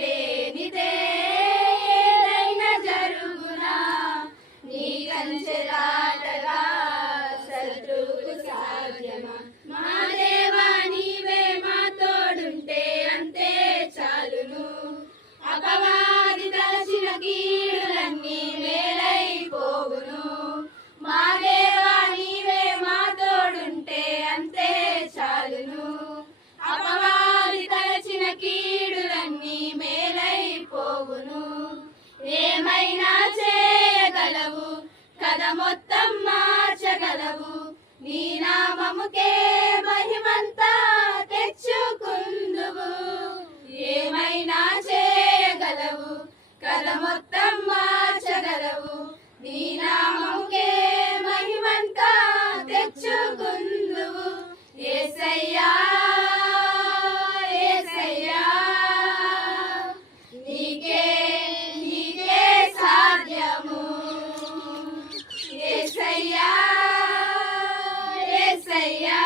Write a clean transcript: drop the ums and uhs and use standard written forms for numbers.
లేనిదే ఏదైనా జరుగునా నీ కంచె దాటగా శత్రువుకు సాధ్యమా మా దేవా నీవే మా తోడుంటే అంతే చాలును అపవాది తలచిన కీడులన్నీ మేలైపోవును మా దేవా నీవే మా తోడుంటే అంతే చాలును అపవాది తలచిన కీడులన్నీ మేలైపోవును ఏమైనా చేయగలవు కథ మొత్తం మార్చగలవు నీ నామముకే మహిమంతా తెచ్చుకుందువు ఏమైనా చేయగలవు కథ మొత్తం మార్చగలవు నీ నామముకే మహిమంతా తెచ్చుకుందువు యేసయ్యా యేసయ్యా నీకే నీకే సాధ్యము యేసయ్యా యేసయ్యా